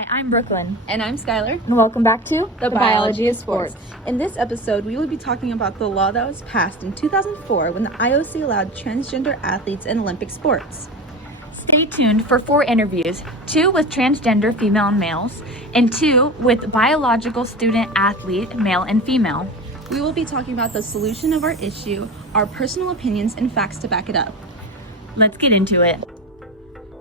Hi, I'm Brooklyn. And I'm Skylar. And welcome back to The Biology of Sports. In this episode, we will be talking about the law that was passed in 2004 when the IOC allowed transgender athletes in Olympic sports. Stay tuned for 4 interviews, 2 with transgender female and males, and 2 with biological student athlete, male and female. We will be talking about the solution of our issue, our personal opinions, and facts to back it up. Let's get into it.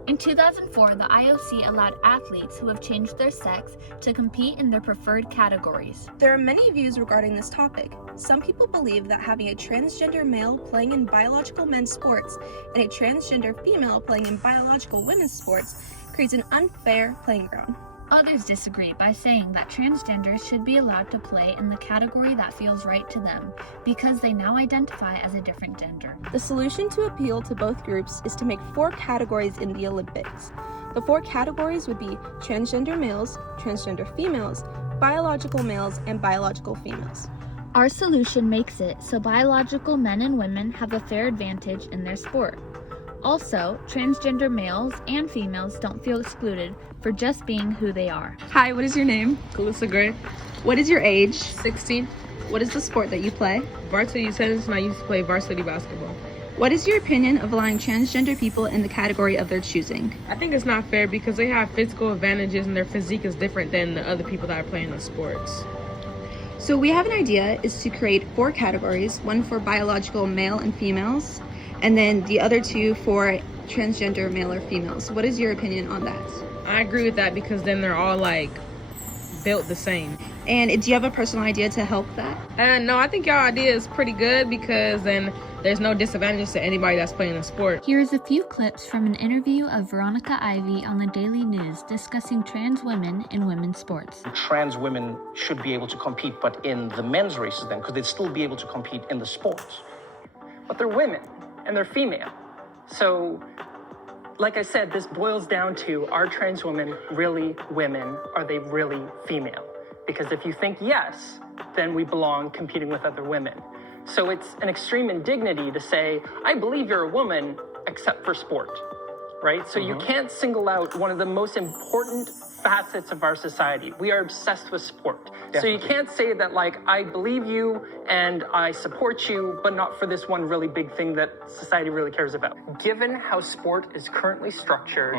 In 2004, the IOC allowed athletes who have changed their sex to compete in their preferred categories. There are many views regarding this topic. Some people believe that having a transgender male playing in biological men's sports and a transgender female playing in biological women's sports creates an unfair playing ground. Others disagree by saying that transgenders should be allowed to play in the category that feels right to them because they now identify as a different gender. The solution to appeal to both groups is to make 4 categories in the Olympics. The 4 categories would be transgender males, transgender females, biological males, and biological females. Our solution makes it so biological men and women have a fair advantage in their sport. Also, transgender males and females don't feel excluded for just being who they are. Hi, what is your name? Calissa Gray, What is your age? 16, What is the sport that you play? varsity tennis, and I used to play varsity basketball. What is your opinion of allowing transgender people in the category of their choosing? I think it's not fair because they have physical advantages and their physique is different than the other people that are playing the sports. So we have an idea is to create 4 categories, one for biological male and females, and then the other 2 for transgender male or females. What is your opinion on that? I agree with that because then they're all like built the same. And do you have a personal idea to help that? No, I think your idea is pretty good because then there's no disadvantages to anybody that's playing the sport. Here's a few clips from an interview of Veronica Ivy on the Daily News discussing trans women in women's sports. Trans women should be able to compete, but in the men's races then, because they'd still be able to compete in the sports. But they're women and they're female. So, like I said, this boils down to, are trans women really women? Are they really female? Because if you think yes, then we belong competing with other women. So it's an extreme indignity to say, I believe you're a woman, except for sport, right? So you can't single out one of the most important facets of our society. We are obsessed with sport. So you can't say that, like, I believe you and I support you, but not for this one really big thing that society really cares about. Given how sport is currently structured,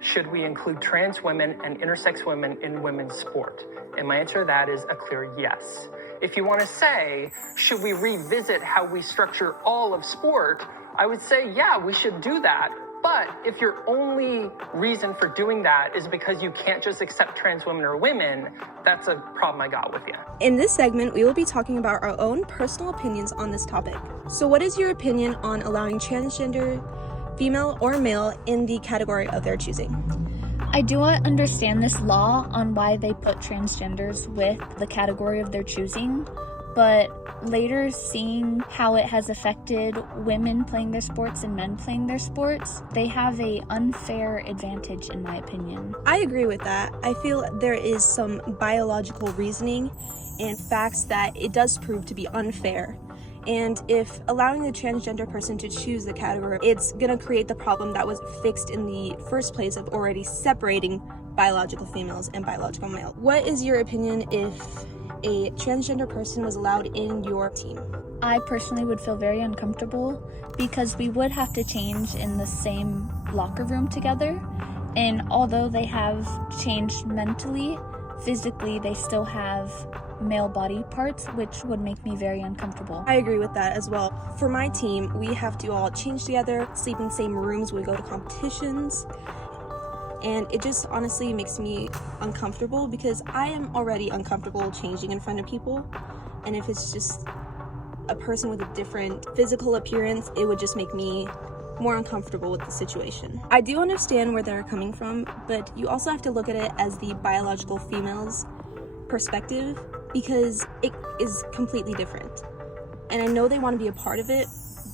should we include trans women and intersex women in women's sport? And my answer to that is a clear yes. If you want to say, should we revisit how we structure all of sport? I would say, yeah, we should do that. But if your only reason for doing that is because you can't just accept trans women or women, that's a problem I got with you. In this segment, we will be talking about our own personal opinions on this topic. So what is your opinion on allowing transgender female or male in the category of their choosing? I do not understand this law on why they put transgenders with the category of their choosing, but later seeing how it has affected women playing their sports and men playing their sports, they have an unfair advantage in my opinion. I agree with that. I feel there is some biological reasoning and facts that it does prove to be unfair. And if allowing the transgender person to choose the category, it's gonna create the problem that was fixed in the first place of already separating biological females and biological male. What is your opinion if a transgender person was allowed in your team? I personally would feel very uncomfortable because we would have to change in the same locker room together. And although they have changed mentally, physically they still have male body parts, which would make me very uncomfortable. I agree with that as well. For my team, we have to all change together, sleep in the same rooms when we go to competitions. And it just honestly makes me uncomfortable because I am already uncomfortable changing in front of people. And if it's just a person with a different physical appearance, it would just make me more uncomfortable with the situation. I do understand where they're coming from, but you also have to look at it as the biological female's perspective because it is completely different. And I know they want to be a part of it,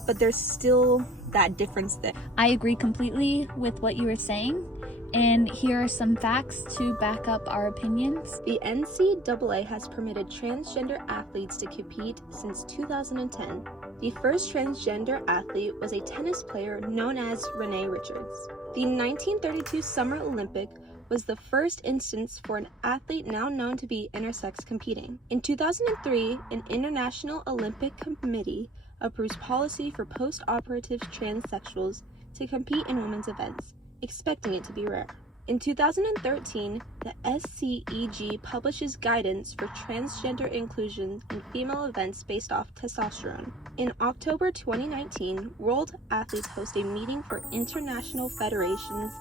but there's still that difference there. I agree completely with what you were saying. And here are some facts to back up our opinions. The NCAA has permitted transgender athletes to compete since 2010. The first transgender athlete was a tennis player known as Renee Richards. The 1932 Summer Olympic was the first instance for an athlete now known to be intersex competing. In 2003, an International Olympic Committee approves policy for post-operative transsexuals to compete in women's events, expecting it to be rare. In 2013, the SCEG publishes guidance for transgender inclusion in female events based off testosterone. In October 2019, world athletes host a meeting for international federations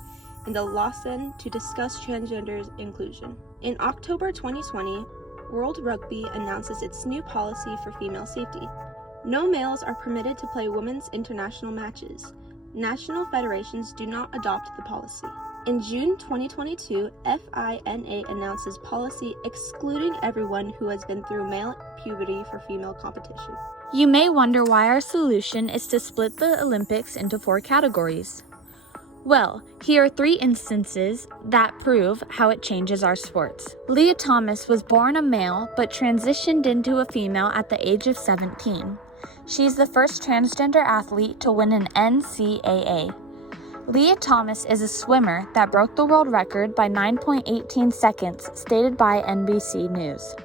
in the Lausanne to discuss transgenders inclusion. In October 2020, World Rugby announces its new policy for female safety. No males are permitted to play women's international matches. National federations do not adopt the policy. In June 2022, FINA announces policy excluding everyone who has been through male puberty for female competition. You may wonder why our solution is to split the Olympics into 4 categories. Well, here are 3 instances that prove how it changes our sports. Leah Thomas was born a male but transitioned into a female at the age of 17. She's the first transgender athlete to win an NCAA. Leah Thomas is a swimmer that broke the world record by 9.18 seconds, stated by NBC News.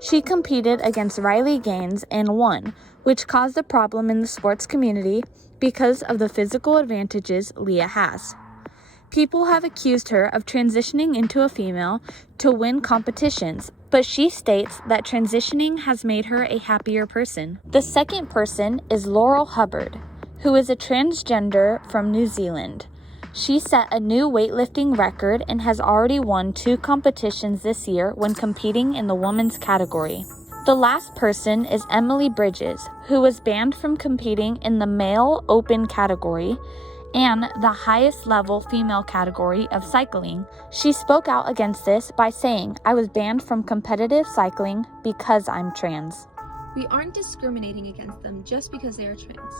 She competed against Riley Gaines and won, which caused a problem in the sports community because of the physical advantages Leah has. People have accused her of transitioning into a female to win competitions, but she states that transitioning has made her a happier person. The second person is Laurel Hubbard, who is a transgender from New Zealand. She set a new weightlifting record and has already won 2 competitions this year when competing in the women's category. The last person is Emily Bridges, who was banned from competing in the male open category and the highest level female category of cycling. She spoke out against this by saying, "I was banned from competitive cycling because I'm trans." We aren't discriminating against them just because they are trans.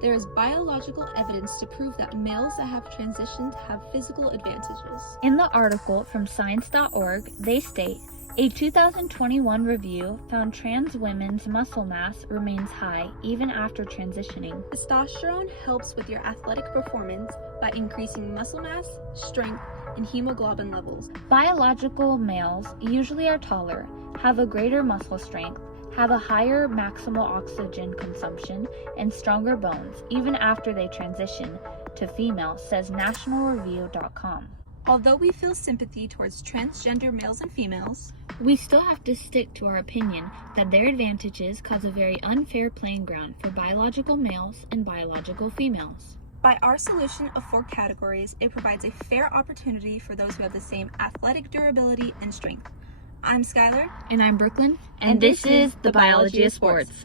There is biological evidence to prove that males that have transitioned have physical advantages. In the article from science.org, they state, a 2021 review found trans women's muscle mass remains high even after transitioning. Testosterone helps with your athletic performance by increasing muscle mass, strength, and hemoglobin levels. Biological males usually are taller, have a greater muscle strength, have a higher maximal oxygen consumption, and stronger bones, even after they transition to female, says nationalreview.com. Although we feel sympathy towards transgender males and females, we still have to stick to our opinion that their advantages cause a very unfair playing ground for biological males and biological females. By our solution of 4 categories, it provides a fair opportunity for those who have the same athletic durability and strength. I'm Skylar. And I'm Brooklyn. And this is the Biology of Sports.